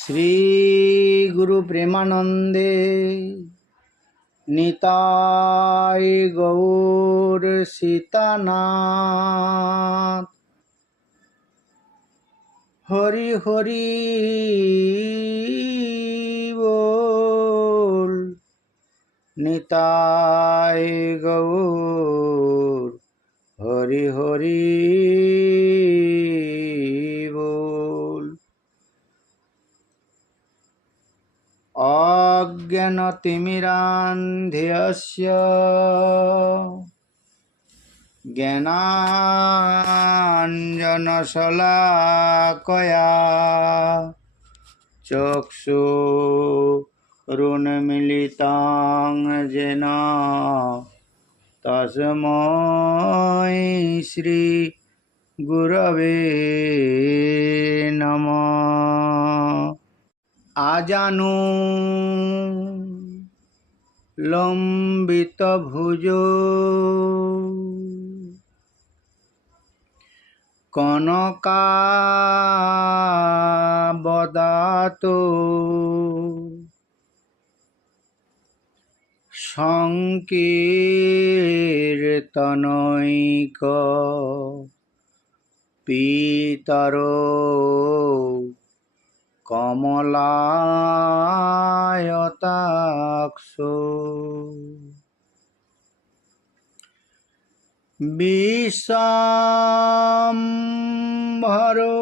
श्री गुरु प्रेमानंदे निताय गौर सीतानाथ हरि हरि बोल। निताय गौर हरि हरि बोल। अज्ञानतिमिरान्धस्य ज्ञानाञ्जनशलाकया चक्षुरुन्मीलितं येन तस्मै श्री गुरवे नमः। आजानु लंबित भुजो कनकाबदातो संकीर्तनैक पीतरो कमलायताक्षो विश्वाम्भरो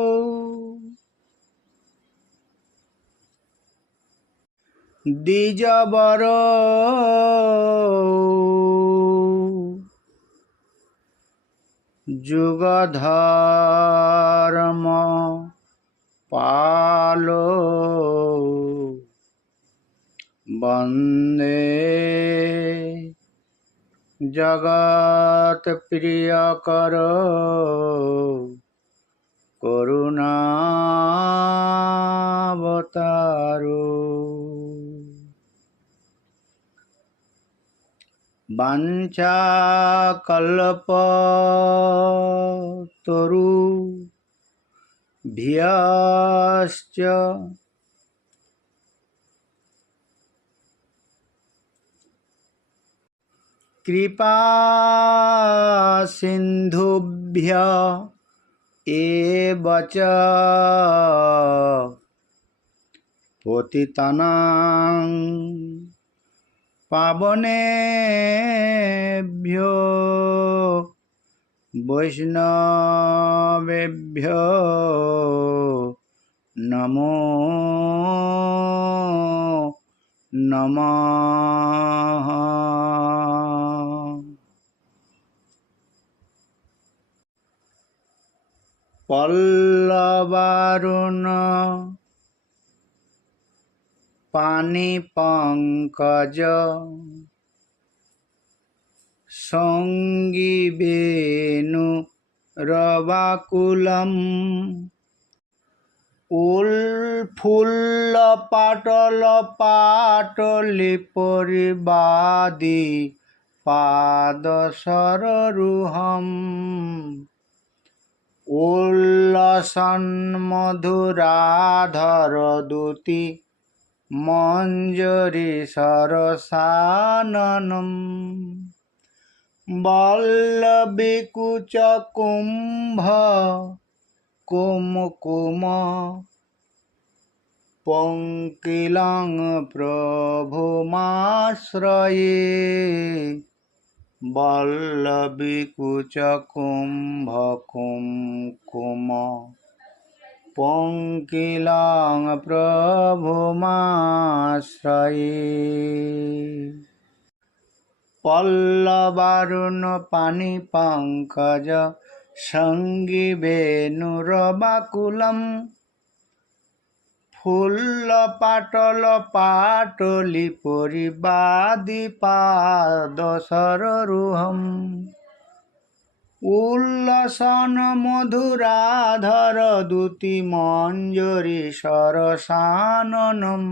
द्विजवरो जुगधर्म पालो वंदे जगत प्रियकरो करुणावतारो। वाञ्छाकल्पतरुभ्यश्च कृपा सिन्धुभ्य एव च पतितानां पावनेभ्यो वैष्णवेभ्यो नमो नमः। पल्लवारुण पाणिपङ्कज सङ्गीवेणुरवाकुलम् उल्फुल्लपाटलपाटलिपरिवादि पादसररुहम् उल्लसन्मधुराधरदुति मञ्जरी सरसाननम् वल्लवीकुचकुम्भ कुमकुम पंकिलं प्रभुमाश्रये। वल्लवीकुचकुम्भ कुमकुम पंकिलं प्रभुमाश्रये। पल्लवारुण पाणिपङ्कज सङ्गीवेणुरवाकुलं फुल्लपाटलपाटलिपरिवादि पादसररुहम् उल्लसन्मधुराधरदुति मञ्जरी सरसाननम्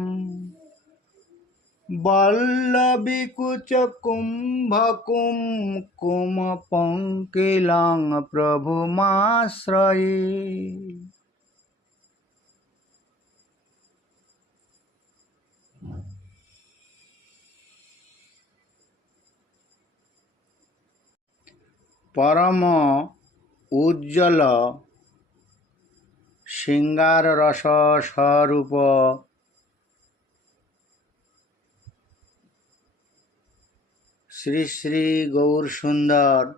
वल्लवीकुचकुम्भकुमकुम पंकिलं प्रभुमाश्रये। परम उज्ज्वल श्रृंगार रस स्वरूप श्री श्री गौर सुंदर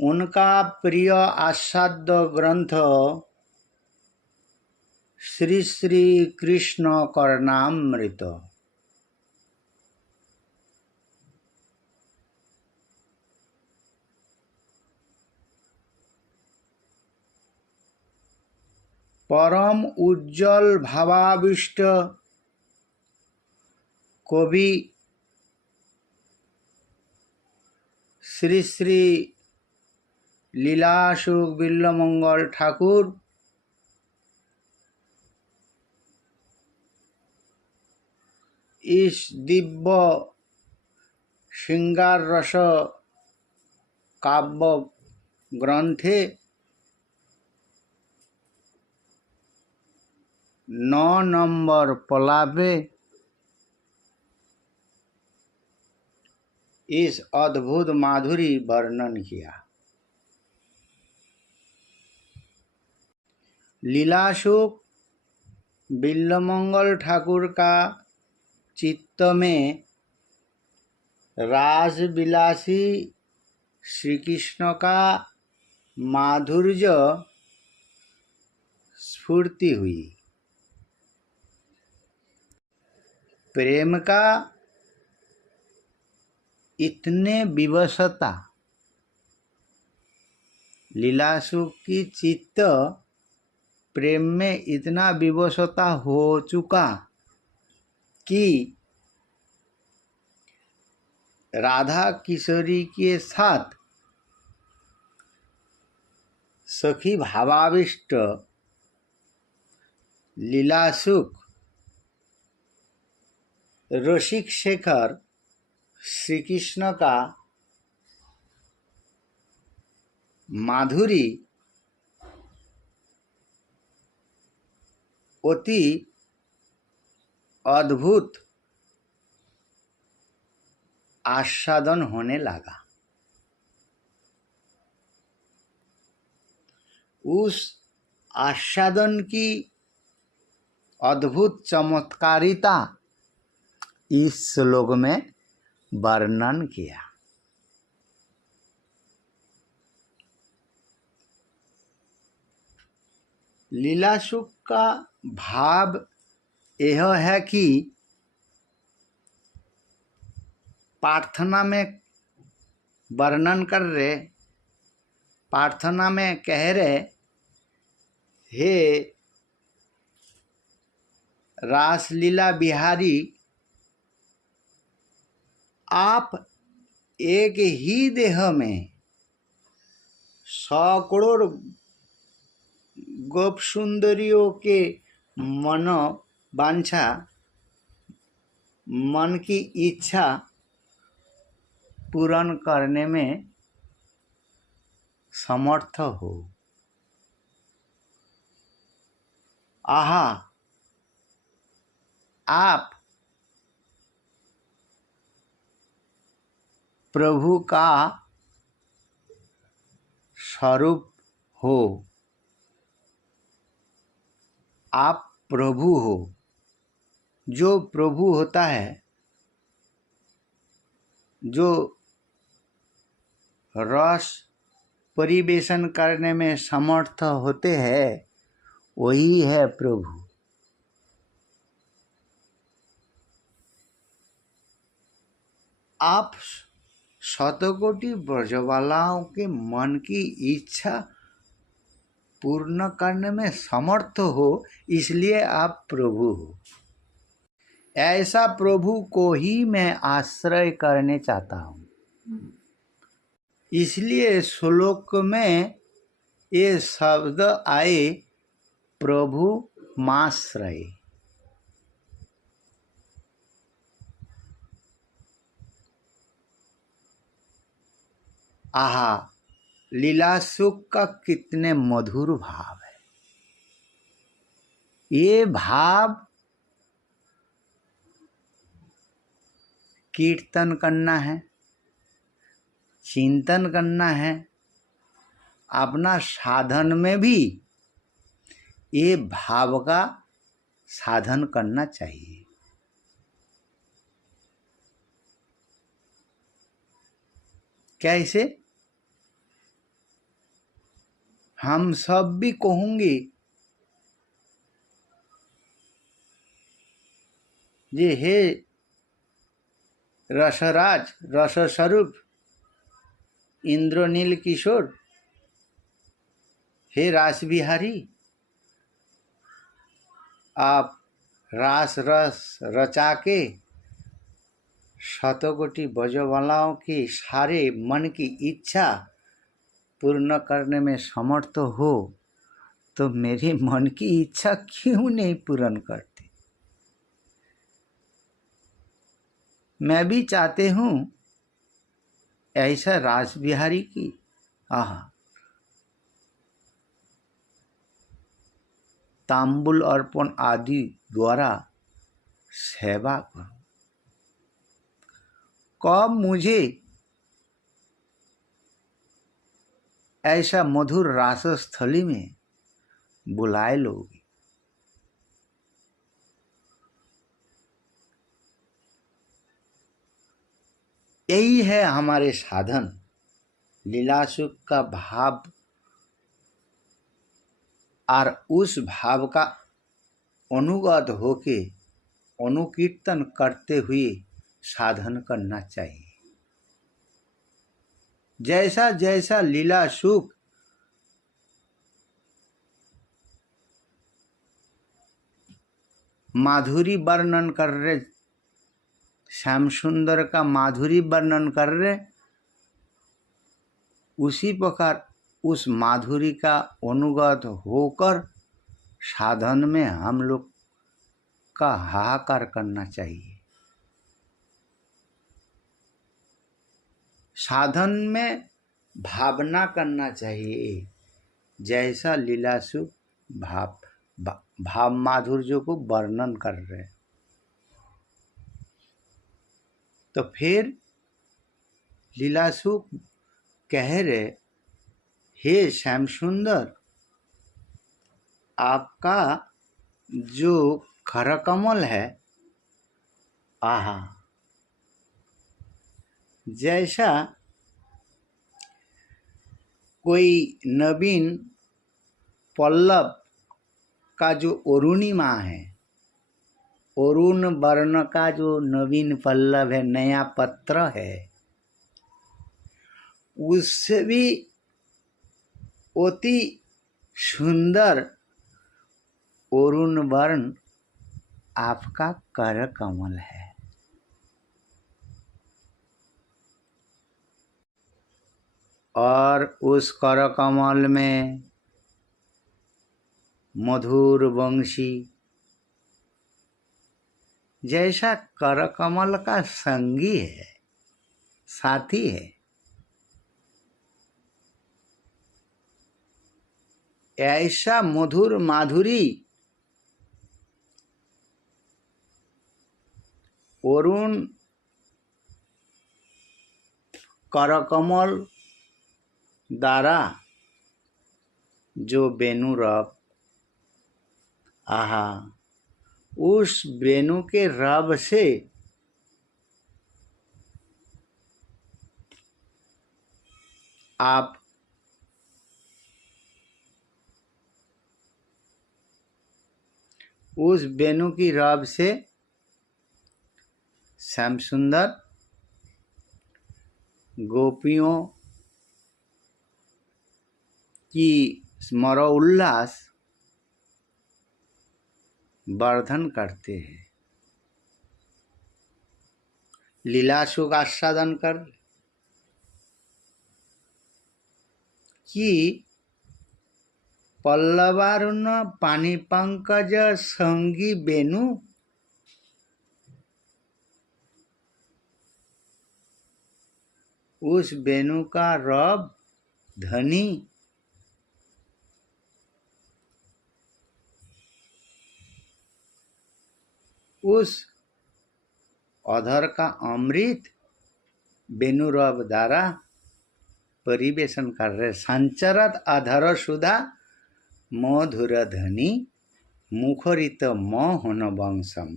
उनका प्रिय आस्वाद्य ग्रंथ श्री श्री कृष्ण करणामृत। परम उज्जवल भावाविष्ट कवि श्री श्री लीलासुख बिल्वमंगल ठाकुर इस दिव्य श्रृंगार रस काव्य ग्रंथे 9 नंबर पलावे इस अद्भुत माधुरी वर्णन किया। लीलासुख बिल्वमंगल ठाकुर का चित्त में रासविलासी श्री कृष्ण का माधुर्य स्फूर्ति हुई। प्रेम का इतने विवशता, लीलासुख की चित्त प्रेम में इतना विवशता हो चुका कि राधा किशोरी के साथ सखी भावाविष्ट लीलासुख रसिक शेखर श्री कृष्ण का माधुरी अति अद्भुत आस्वादन होने लगा। उस आस्वादन की अद्भुत चमत्कारिता इस श्लोक में वर्णन किया। लीलासुख का भाव यह है कि प्रार्थना में वर्णन कर रहे, प्रार्थना में कह रहे, हे रासलीला बिहारी, आप एक ही देह में सैकड़ों गोप सुंदरियों के वांछा, मन की इच्छा पूर्ण करने में समर्थ हो। आहा, आप प्रभु का स्वरूप हो, आप प्रभु हो। जो प्रभु होता है, जो रस परिवेशन करने में समर्थ होते हैं, वही है प्रभु। आप शतकोटि ब्रजवालाओं के मन की इच्छा पूर्ण करने में समर्थ हो, इसलिए आप प्रभु हो। ऐसा प्रभु को ही मैं आश्रय करने चाहता हूँ। इसलिए श्लोक में ये शब्द आए, प्रभु माश्रय। आहा, लीलासुख का कितने मधुर भाव है। ये भाव कीर्तन करना है, चिंतन करना है, अपना साधन में भी ये भाव का साधन करना चाहिए। कैसे? हम सब भी कहूंगे जे हे रसराज रस स्वरूप इंद्रनील किशोर, हे रास बिहारी, आप रास रस रचा के शतकोटि ब्रजबालाओं की सारे मन की इच्छा पूर्ण करने में समर्थ हो, तो मेरी मन की इच्छा क्यों नहीं पूर्ण करते? मैं भी चाहते हूँ ऐसा रास बिहारी की तांबुल अर्पण आदि द्वारा सेवा करूं। कब मुझे ऐसा मधुर रासस्थली में बुलाए लोगे? यही है हमारे साधन, लीलासुख का भाव और उस भाव का अनुगत होके अनुकीर्तन करते हुए साधन करना चाहिए। जैसा जैसा लीला सुख माधुरी वर्णन कर रहे, श्याम सुंदर का माधुरी वर्णन कर रहे, उसी प्रकार उस माधुरी का अनुगत होकर साधन में हम लोग का हाहाकार करना चाहिए। साधन में भावना करना चाहिए, जैसा लीलासुख भाव माधुर्य को वर्णन कर रहे। तो फिर लीलासुख कह रहे, हे श्याम सुंदर, आपका जो करकमल है, आहा, जैसा कोई नवीन पल्लव का जो अरुणिमा है, अरुण वर्ण का जो नवीन पल्लव है, नया पत्र है, उससे भी अति सुंदर अरुण वर्ण आपका कर कमल है। और उस कर कमल में मधुर वंशी जैसा कर कमल का संगी है, साथी है, ऐसा मधुर माधुरी अरुण करकमल द्वारा जो वेणु रब, आहा, उस वेणु के रब से आप उस वेणु की रब से श्याम सुंदर गोपियों की स्मर उल्लास वर्धन करते हैं, लीलासुख आस्वादन कर कि पल्लवारुण पानी पंकज संगी वेणु, उस वेणु का रब धनी उस अधर का अमृत बेनुरब द्वारा परिवेशन कर रहे। संचरत अधर सुधा मधुर ध्वनि मुखरित मोहन वंशम।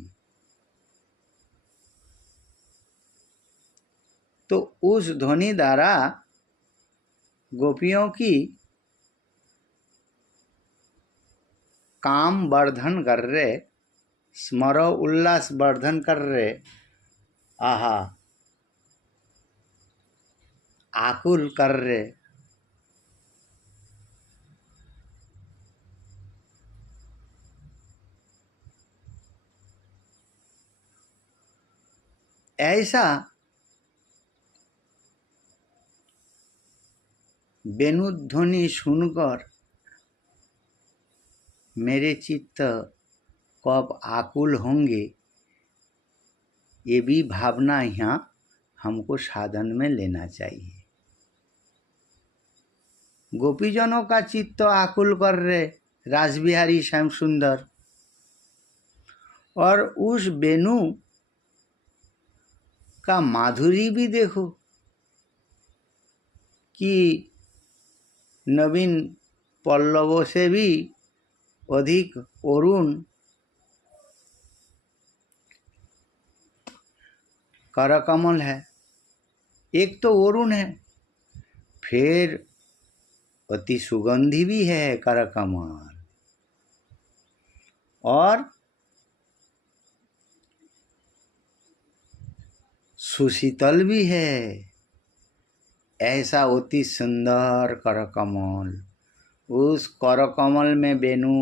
तो उस ध्वनि द्वारा गोपियों की काम वर्धन कर रहे, स्मरो उल्लास वर्धन कर रहे, आहा आकुल कर रहे। ऐसा वेणुध्वनि सुनकर मेरे चित्त कब आकुल होंगे, ये भी भावना यहाँ हमको साधन में लेना चाहिए। गोपीजनों का चित्त आकुल कर रहे रासबिहारी श्याम सुंदर, और उस वेणु का माधुरी भी देखो कि नवीन पल्लवों से भी अधिक अरुण करकमल है। एक तो अरुण है, फिर अति सुगंधी भी है करकमल, और सुशीतल भी है। ऐसा अति सुंदर करकमल, उस करकमल में वेणु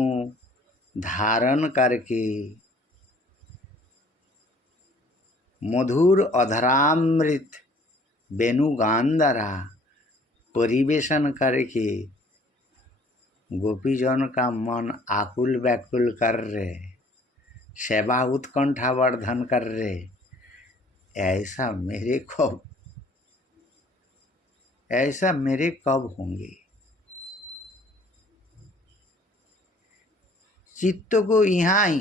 धारण करके मधुर अधरामृत वेणुगान द्वारा परिवेशन करके गोपीजन का मन आकुल व्याकुल कर रहे, सेवा उत्कंठा वर्धन कर रहे। ऐसा मेरे कब होंगे। चित्त को यहाँ ही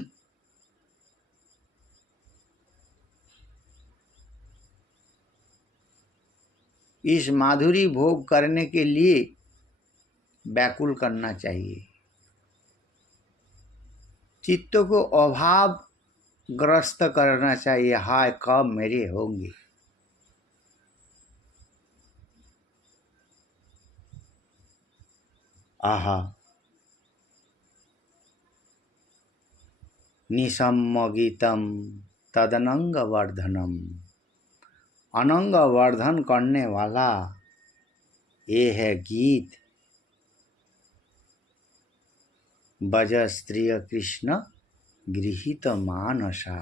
इस माधुरी भोग करने के लिए व्याकुल करना चाहिए। चित्त को अभाव ग्रस्त करना चाहिए। हाय कब मेरे होंगे। आहा निशम्म गीतम तदनंग वर्धनम। अनंग वर्धन करने वाला ये है गीत। बज स्त्रिय कृष्ण गृहीत मानसा।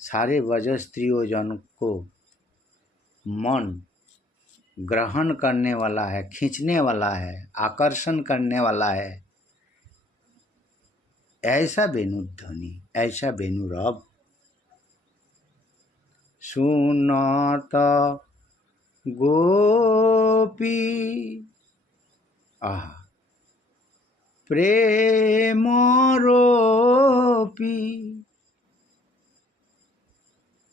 सारे बज स्त्रियों जन को मन ग्रहण करने वाला है, खींचने वाला है, आकर्षण करने वाला है। ऐसा वेणुध्वनि, ऐसा वेणुरब सुनत गोपी आह प्रेम रोपी।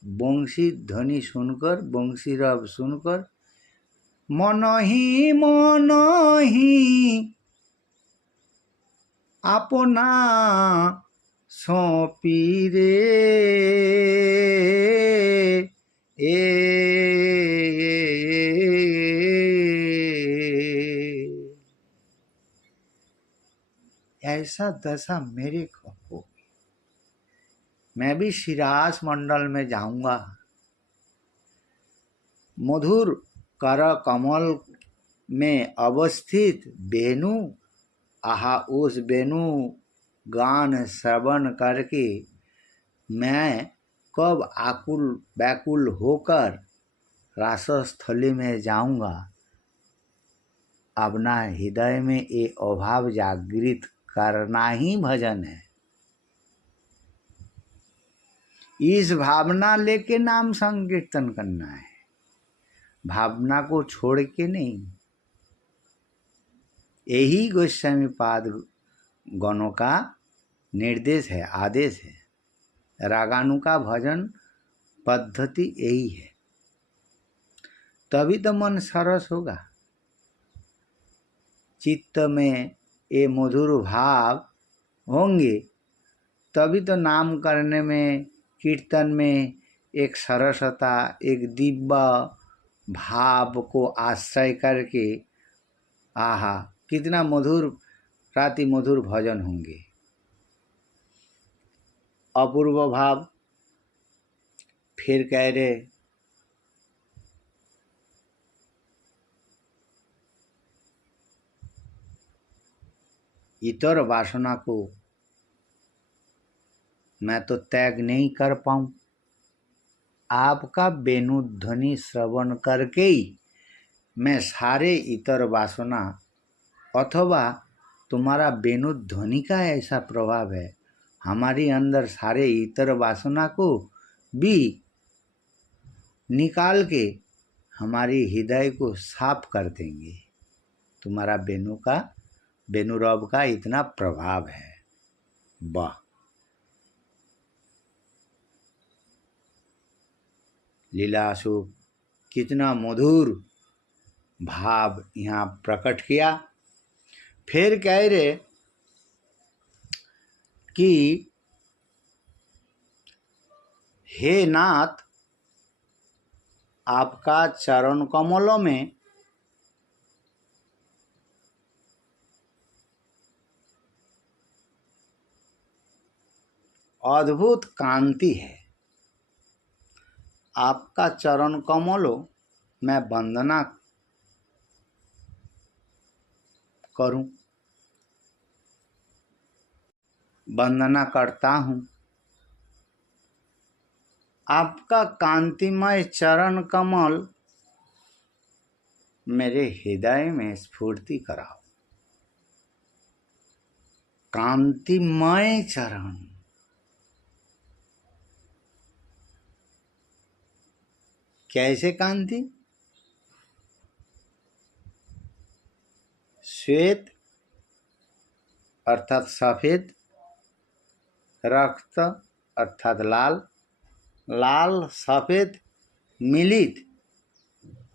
बंशी ध्वनि सुनकर, बंशी रब सुनकर मन ही अपना सौंपी रे ऐसा दशा मेरे को हो। मैं भी शिरास मंडल में जाऊंगा। मधुर कर कमल में अवस्थित वेणु, आहा उस वेणु गान श्रवण करके मैं कब आकुल व्याकुल होकर रासस्थली में जाऊंगा। अपना हृदय में ये अभाव जागृत करना ही भजन है। इस भावना लेके नाम संकीर्तन करना है, भावना को छोड़ के नहीं। यही गोस्वामी पाद गणों का निर्देश है, आदेश है। रागानु का भजन पद्धति यही है, तभी तो मन सरस होगा। चित्त में ये मधुर भाव होंगे तभी तो नाम करने में, कीर्तन में एक सरसता, एक दिव्य भाव को आश्रय करके आहा कितना मधुर राति मधुर भजन होंगे। अपूर्व भाव फिर कह रहे इतर वासना को मैं तो त्याग नहीं कर पाऊं, आपका वेणुध्वनि श्रवण करके ही मैं सारे इतर वासना, अथवा तुम्हारा वेणुध्वनि का ऐसा प्रभाव है हमारी अंदर, सारे इतर वासना को भी निकाल के हमारी हृदय को साफ कर देंगे। तुम्हारा वेणुरव का इतना प्रभाव है। वाह, लीलाशु कितना मधुर भाव यहाँ प्रकट किया। फिर कह रहे कि हे नाथ, आपका चरण कमलों में अद्भुत कांति है। आपका चरण कमलों मैं वंदना करूं, वंदना करता हूं। आपका कांतिमय चरण कमल मेरे हृदय में स्फूर्ति कराओ। कांतिमय चरण, कैसे कांति? श्वेत अर्थात सफेद, रक्त अर्थात लाल, लाल सफेद मिलित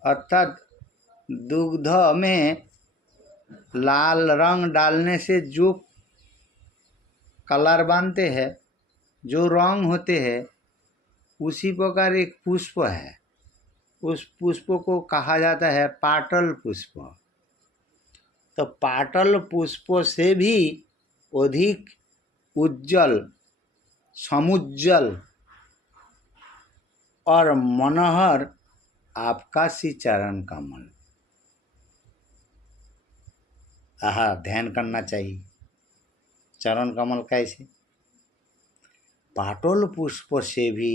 अर्थात दुग्ध में लाल रंग डालने से जो कलर बनते हैं, जो रंग होते हैं, उसी प्रकार एक पुष्प है। उस पुष्प को कहा जाता है पाटल पुष्प। तो पाटल पुष्प से भी अधिक उज्जवल, समुज्जल और मनोहर आपका सी चरण कमल। आहा, ध्यान करना चाहिए। चरण कमल कैसे? पाटल पुष्प से भी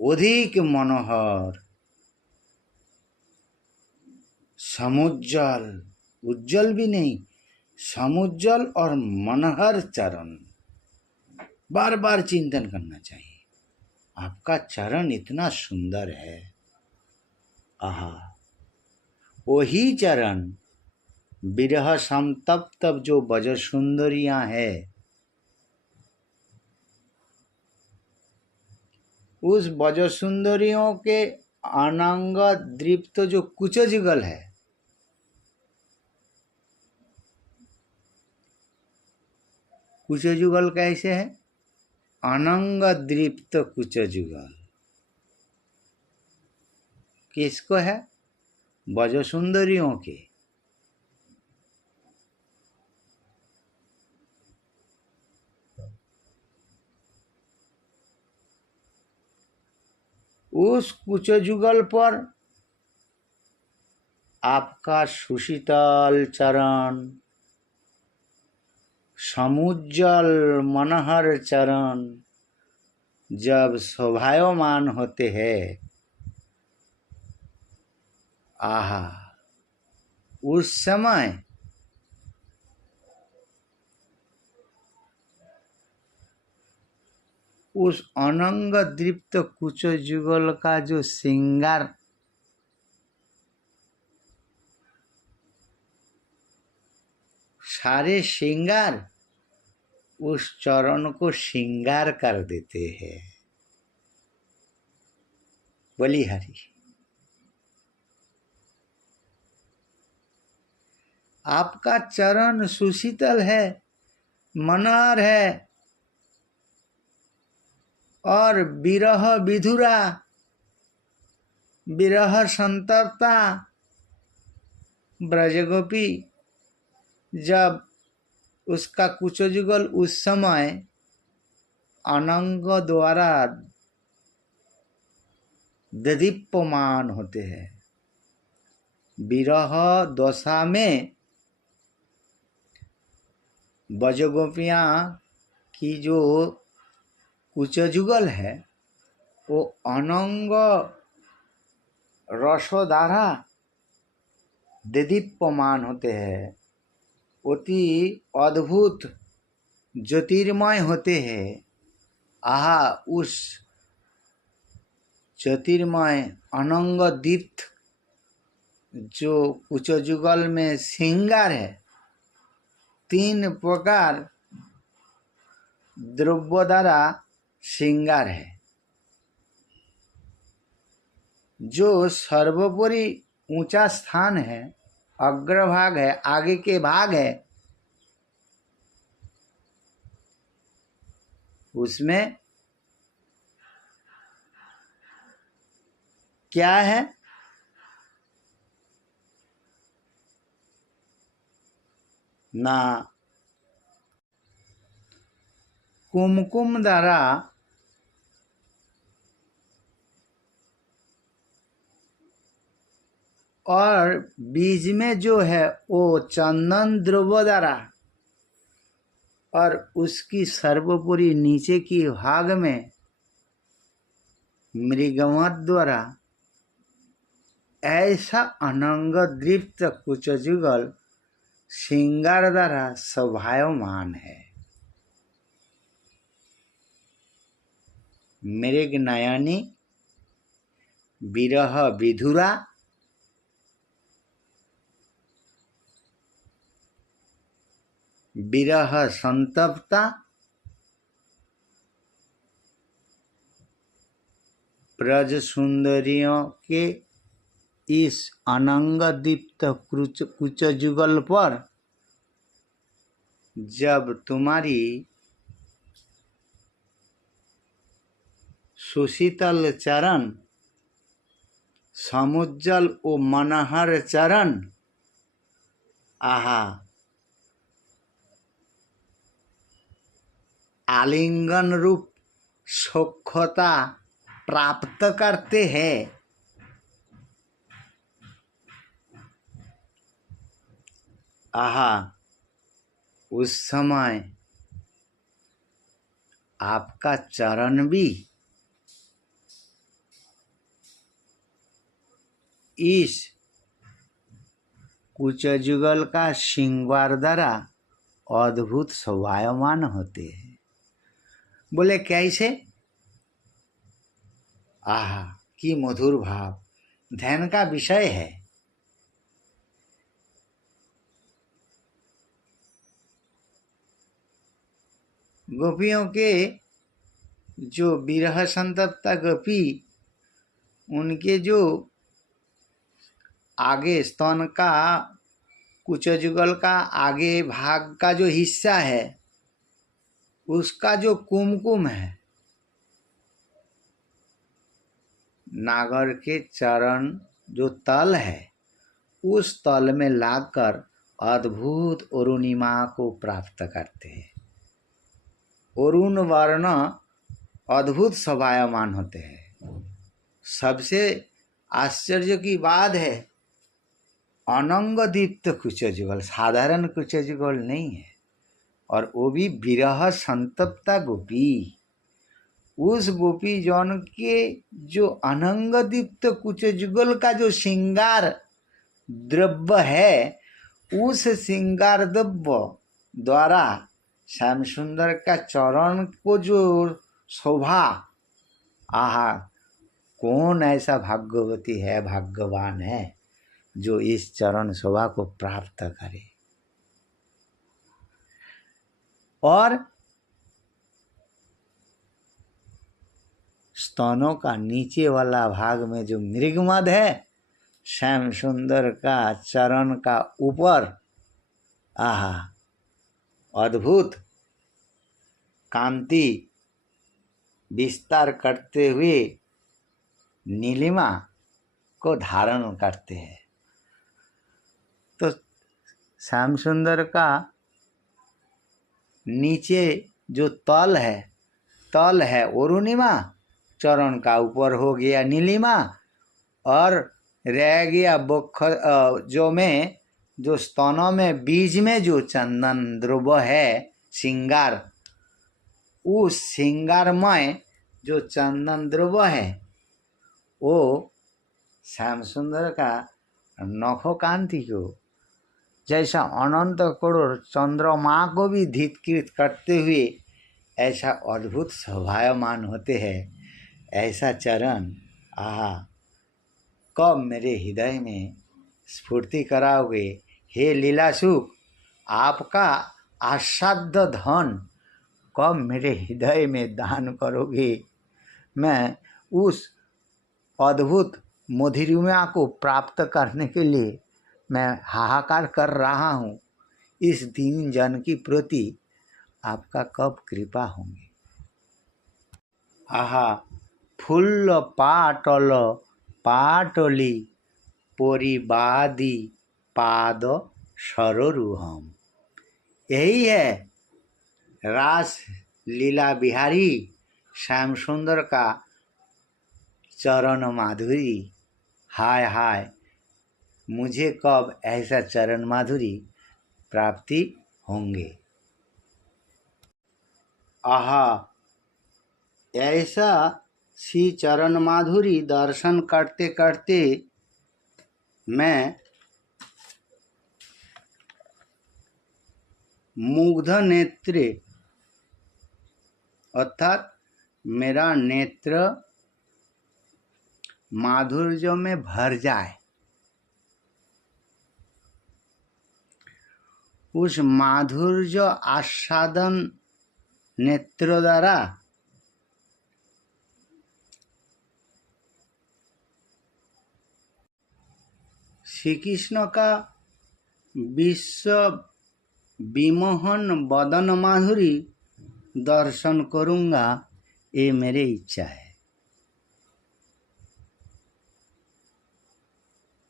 अधिक मनोहर, समुज्जल, उज्जवल भी नहीं, समुज्जल और मनोहर चरण। बार बार चिंतन करना चाहिए, आपका चरण इतना सुंदर है। आहा, वही चरण विरह संतप्त जो बज सुंदरियां है, उस बज सुंदरियों के अनंग दीप्त जो कुच जुगल है, कुच जुगल कैसे है? अनंग दीप्त कुच जुगल किसको है? बज सुंदरियों के। उस कुच जुगल पर आपका सुशीतल चरण, समुज्जल मनोहर चरण जब शोभायमान होते हैं, आहा, उस समय उस अनंग दीप्त कुच जुगल का जो श्रृंगार, सारे श्रृंगार उस चरण को श्रृंगार कर देते हैं। बलिहारी। आपका चरण सुशीतल है, मनोहर है, और विरह विधुरा, विरह संतप्ता ब्रजगोपी जब उसका कुचजुगल उस समय अनंग द्वारा ददीप्यमान होते हैं। विरह दशा में ब्रजगोपियाँ की जो कुचजुगल है वो अनंग रसोधारा ददीप्यमान होते हैं, अति अद्भुत ज्योतिर्मय होते हैं। आहा, उस ज्योतिर्मय अनंग दीप्त जो कुचजुगल में श्रृंगार है, 3 प्रकार द्रव्य द्वारा श्रृंगार है, जो सर्वोपरि ऊंचा स्थान है, अग्रभाग है, आगे के भाग है, उसमें क्या है? ना कुमकुम द्वारा और बीज में जो है वो चंदन द्रव्य द्वारा, और उसकी सर्वोपरि नीचे की भाग में मृगमत द्वारा ऐसा अनंग दीप्त कुचजुगल श्रृंगार द्वारा शोभायमान है। मृग नयनी, विरह विधुरा, विरह संतप्ता, ब्रज सुंदरियों के इस अनंग दीप्त कुचजुगल पर जब तुम्हारी सुशीतल चरण, समुज्जल ओ मनहर चरण, आहा, आलिंगन रूप सौख्यता प्राप्त करते हैं, आहा, उस समय आपका चरण भी इस कुचजुगल का श्रृंगार द्वारा अद्भुत शोभायमान होते हैं। बोले कैसे? आहा, की मधुर भाव, ध्यान का विषय है। गोपियों के जो विरह संतप्ता गोपी, उनके जो आगे स्तन का कुचजुगल का आगे भाग का जो हिस्सा है, उसका जो कुमकुम है, नागर के चरण जो तल है, उस तल में लाकर अद्भुत अरुणिमा को प्राप्त करते हैं। अरुण वर्ण अद्भुत शोभायमान होते हैं। सबसे आश्चर्य की बात है, अनंग दीप्त कुचजुगल, साधारण कुचजुगल नहीं है, और वो भी विरह संतप्ता गोपी। उस गोपी जौन के जो अनंग दीप्त कुचजुगल का जो श्रृंगार द्रव्य है, उस श्रृंगार द्रव्य द्वारा श्याम सुंदर का चरण को जो शोभा, आहा, कौन ऐसा भाग्यवती है, भाग्यवान है जो इस चरण शोभा को प्राप्त करे। और स्तनों का नीचे वाला भाग में जो मृगमद है, श्याम सुंदर का चरण का ऊपर, आहा, अद्भुत कांति विस्तार करते हुए नीलिमा को धारण करते हैं। तो श्याम सुंदर का नीचे जो तल है अरुणिमा, चरण का ऊपर हो गया नीलिमा, और रह गया जो स्तनों में बीज में जो चंदन ध्रुव है, श्रृंगार, उस श्रृंगारमय जो चंदन ध्रुव है वो श्याम सुंदर का नखो कांति को जैसा अनंत करोड़ चंद्रमा को भी धीतकृत करते हुए ऐसा अद्भुत शोभायमान होते हैं। ऐसा चरण आहा, कब मेरे हृदय में स्फूर्ति कराओगे हे लीलासुख, आपका आसाध्य धन कब मेरे हृदय में दान करोगे। मैं उस अद्भुत मधुरिमा को प्राप्त करने के लिए मैं हाहाकार कर रहा हूँ। इस दीन जन की प्रति आपका कब कृपा होगी। आहा, फुल्ल पाटल पाटली परिबादी पाद सरोरुहम। यही है रास लीला बिहारी श्याम सुंदर का चरण माधुरी। हाय हाय, मुझे कब ऐसा चरण माधुरी प्राप्ति होंगे। आहा, ऐसा श्री चरण माधुरी दर्शन करते करते मैं मुग्ध नेत्र, अर्थात मेरा नेत्र माधुर्य में भर जाए, उस माधुर्य आस्वादन नेत्र द्वारा श्री कृष्ण का विश्व विमोहन बदन माधुरी दर्शन करूंगा, ये मेरी इच्छा है।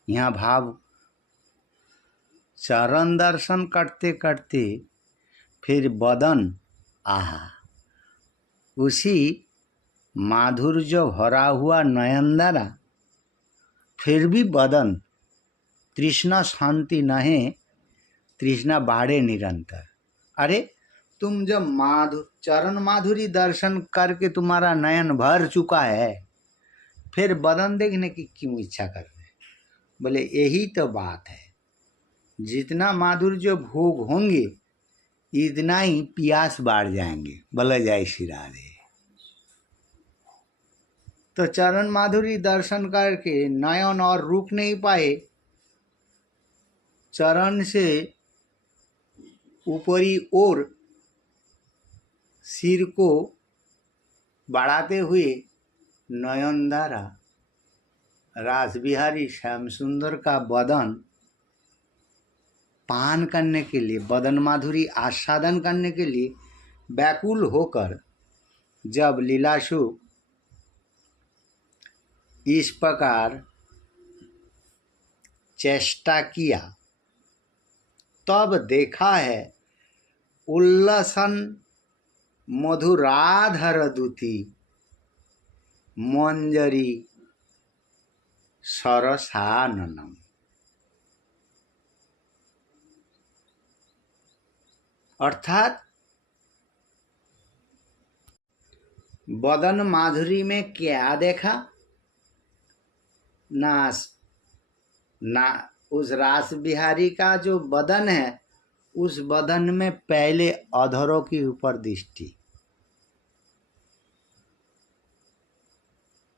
यहाँ भाव चरण दर्शन करते करते फिर बदन, आहा, उसी माधुर्य भरा हुआ नयन द्वारा फिर भी बदन, तृष्णा शांति नहीं, तृष्णा बाढ़े निरंतर। अरे तुम जब चरण माधुरी दर्शन करके तुम्हारा नयन भर चुका है, फिर बदन देखने की क्यों इच्छा कर रहे? बोले यही तो बात है, जितना माधुर्य भोग होंगे इतना ही प्यास बढ़ जाएंगे। बोले जय श्री राधे। तो चरण माधुरी दर्शन करके नयन और रुक नहीं पाए, चरण से ऊपरी ओर सिर को बढ़ाते हुए नयन द्वारा रास बिहारी श्याम सुंदर का बदन पान करने के लिए, बदन माधुरी आस्वादन करने के लिए व्याकुल होकर जब लीलाशु इस प्रकार चेष्टा किया, तब देखा है उल्लसन मधुराधर दूती मंजरी सरसाननम। अर्थात बदन माधुरी में क्या देखा ना उस रास बिहारी का जो बदन है, उस बदन में पहले अधरों की ऊपर दृष्टि,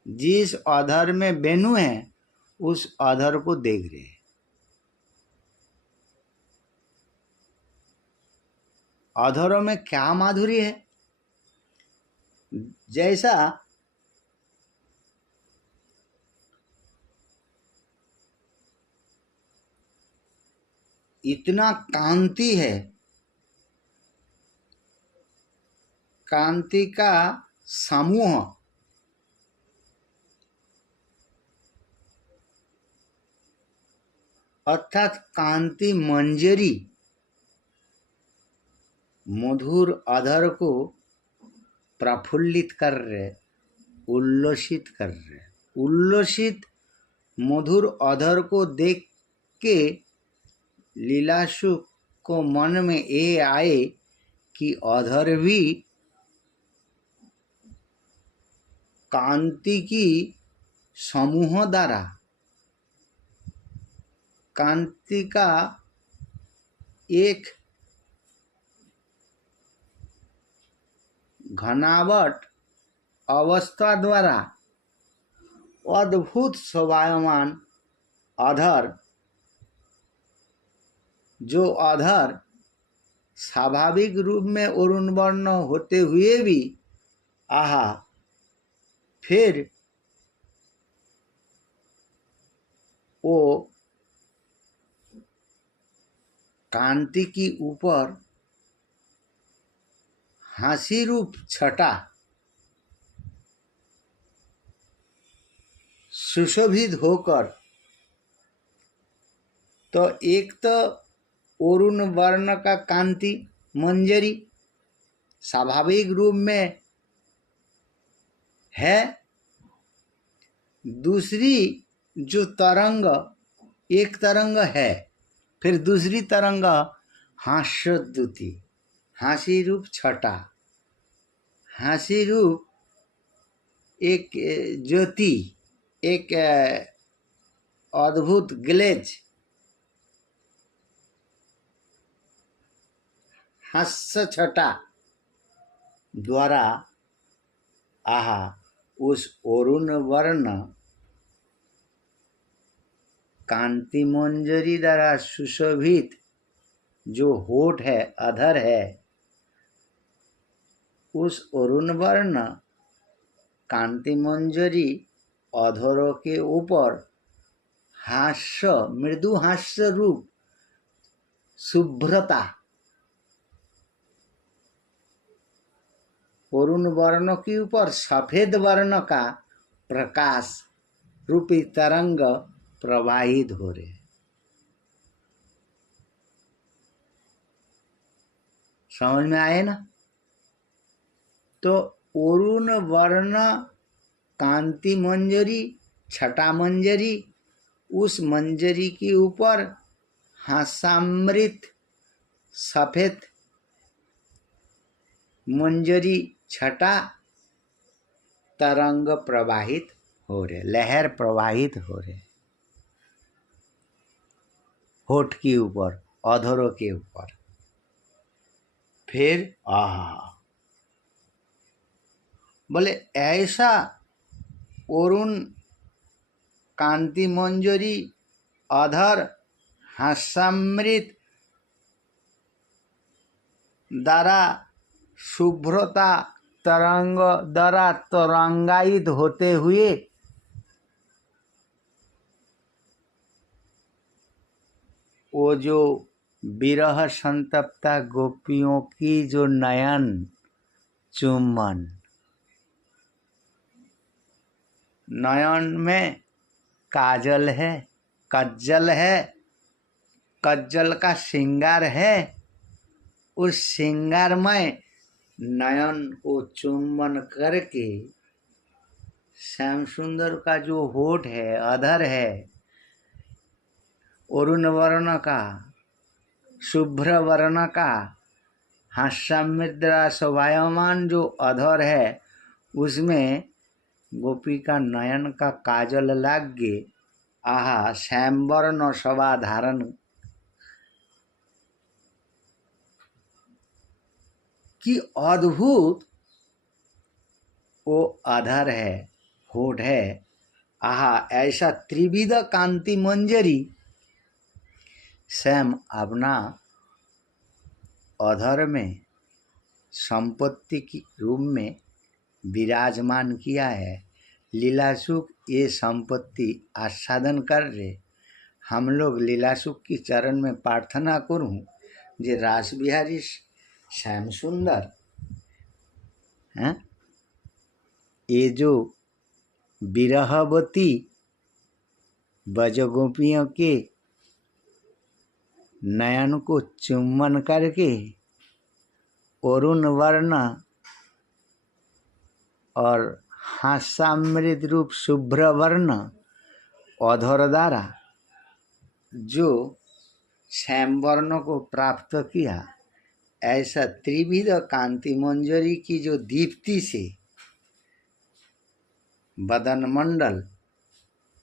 जिस अधर में वेणु है उस अधर को देख रहे। अधरों में क्या माधुरी है, जैसा इतना कांति है, कांति का समूह, अर्थात कांति मंजरी मधुर अधर को प्रफुल्लित कर रहे, उल्लसित कर रहे। उल्लसित मधुर अधर को देख के लीलासु को मन में ये आए कि अधर भी कांति की समूह द्वारा, कांति का एक घनावट अवस्था द्वारा अद्भुत शोभायमान अधर, जो अधर स्वाभाविक रूप में अरुण वर्ण होते हुए भी आहा, फिर वो कांति की ऊपर हासी रूप छटा सुशोभित होकर, तो एक तो अरुण वर्ण का कांति मंजरी स्वाभाविक रूप में है, दूसरी जो तरंग, एक तरंग है, फिर दूसरी तरंग हास्योद्युति, हासी रूप छटा, हासी रूप एक ज्योति, एक अद्भुत ग्लेज, हास्य छटा द्वारा आहा, उस अरुण वर्ण कांति मंजरी द्वारा सुशोभित जो होठ है, अधर है, उस अरुण वर्ण कांति मंजरी अधरों के ऊपर हास्य, मृदु हास्य रूप शुभ्रता, अरुण वर्ण के ऊपर सफेद वर्ण का प्रकाश रूपी तरंग प्रवाहित हो रहे। समझ में आए ना? तो अरुण वर्ण कांति मंजरी, छटा मंजरी, उस मंजरी के ऊपर हासामृत सफेद मंजरी छटा तरंग प्रवाहित हो रहे, लहर प्रवाहित हो रहे होठ के ऊपर, अधरों के ऊपर। फिर आहा, बोले ऐसा अरुण कांति मंजरी अधर हास्यामृत द्वारा शुभ्रता तरंग द्वारा तरंगायित होते हुए वो जो विरह संतप्ता गोपियों की जो नयन चुम्बन, नयन में काजल है, कज्जल है, कज्जल का श्रृंगार है, उस श्रृंगारमय नयन को चुम्बन करके श्याम सुंदर का जो होठ है, अधर है, अरुण वर्ण का, शुभ्र वर्ण का, हास्यामृत शोभायमान जो अधर है, उसमें गोपी का नयन का काजल लाग गे, आहा, श्याम वर्ण शोभा धारण की अद्भुत वो अधर है, होठ है, आहा, ऐसा त्रिविध कांति मंजरी श्याम अपना अधर में संपत्ति की रूप में विराजमान किया है। लीलासुख ये संपत्ति आस्वादन कर रहे, हम लोग लीलासुख की चरण में प्रार्थना करूं जे रास बिहारी श्याम सुंदर हैं, ये जो विरहवती ब्रजगोपियों के नयन को चुम्बन करके अरुण वर्ण और हास्यामृत रूप शुभ्र वर्ण अधर द्वारा जो श्याम वर्ण को प्राप्त किया, ऐसा त्रिविध कांति मंजरी की जो दीप्ति से बदन मंडल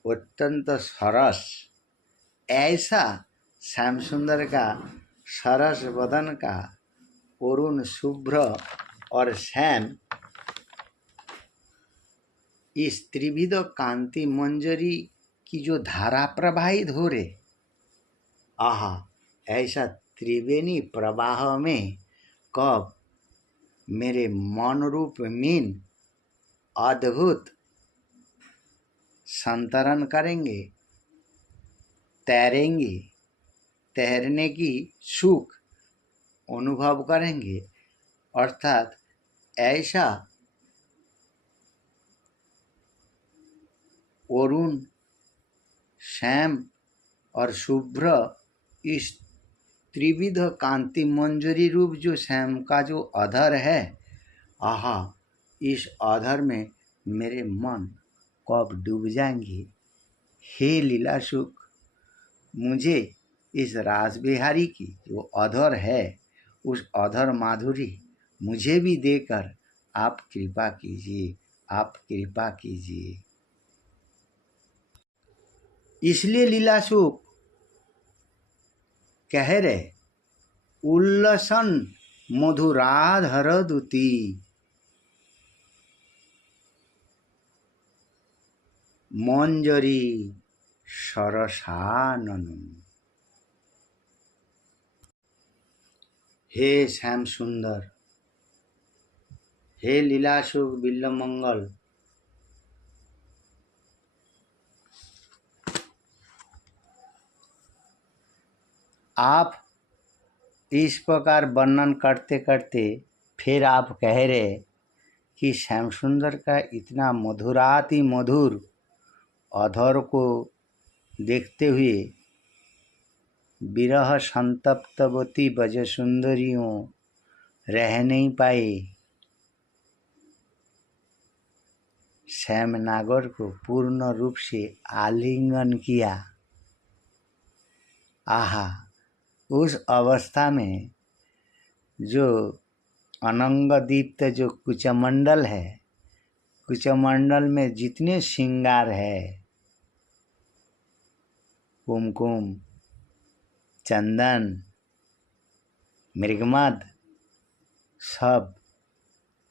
अत्यंत सरस, ऐसा श्याम सुंदर का सरस बदन का अरुण शुभ्र और श्याम इस त्रिविध कांति मंजरी की जो धारा प्रवाहित हो रहे, आहा, ऐसा त्रिवेणी प्रवाह में कब मेरे मन रूप मीन अद्भुत संतरण करेंगे, तैरेंगे, तैरने की सुख अनुभव करेंगे। अर्थात ऐसा अरुण श्याम और शुभ्र इस त्रिविध कांति मंजरी रूप जो श्याम का जो अधर है, आहा, इस अधर में मेरे मन कब डूब जाएंगे। हे लीला सुख, मुझे इस रास बिहारी की जो अधर है, उस अधर माधुरी मुझे भी देकर आप कृपा कीजिए, आप कृपा कीजिए। इसलिए लीला सुख कह रहे, उल्लसन मधुराधर दुती, मंजरी सरसाननम। हे श्याम सुंदर, हे लीलासुख बिल्ल मंगल, आप इस प्रकार वर्णन करते करते फिर आप कह रहे कि श्याम सुंदर का इतना मधुराति मधुर अधर को देखते हुए विरह संतप्तवती ब्रज सुंदरियों रह नहीं पाए, श्याम नागर को पूर्ण रूप से आलिंगन किया। आहा, उस अवस्था में जो अनंग दीप्त जो कुचमंडल है, कुचमंडल में जितने श्रृंगार है, कुमकुम, चंदन, मृगमद, सब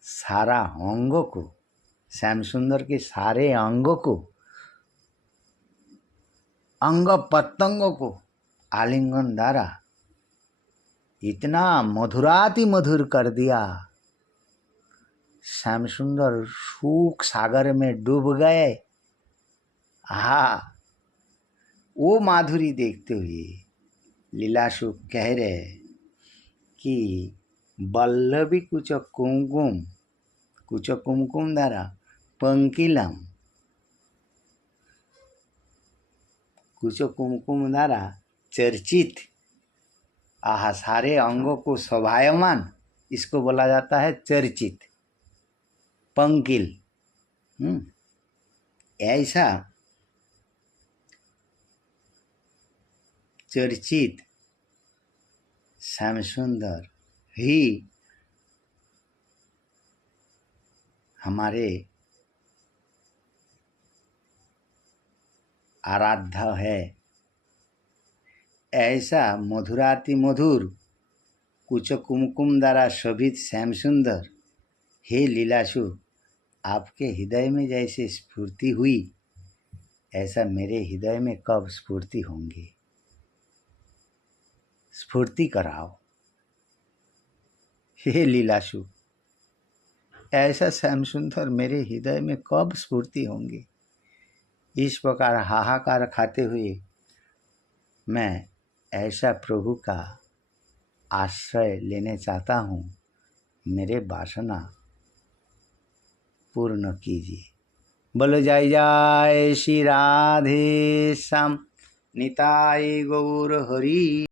सारा अंगों को, श्याम सुंदर के सारे अंगों को, अंग पतंगों को आलिंगन द्वारा इतना मधुराति मधुर कर दिया, श्याम सुंदर सुख सागर में डूब गए। हाँ, वो माधुरी देखते हुए लीलासुख कह रहे कि वल्लभी कुछ कुमकुम द्वारा पंकिलम, कुछ कुमकुम द्वारा चर्चित, आहा, सारे अंगों को शोभायमान, इसको बोला जाता है चर्चित, पंकिल। ऐसा चर्चित श्याम सुंदर ही हमारे आराध्य है। ऐसा मधुराति मधुर कुछ कुमकुम द्वारा शोभित श्याम सुंदर, हे लीलासुख, आपके हृदय में जैसे स्फूर्ति हुई, ऐसा मेरे हृदय में कब स्फूर्ति होंगी। स्फूर्ति कराओ हे लीलासुख, ऐसा श्याम सुंदर मेरे हृदय में कब स्फूर्ति होंगी। इस प्रकार हाहाकार खाते हुए मैं ऐसा प्रभु का आश्रय लेने चाहता हूँ, मेरे वासना पूर्ण कीजिए। बोलो जय जय श्री राधे श्याम, निताई गौर हरि।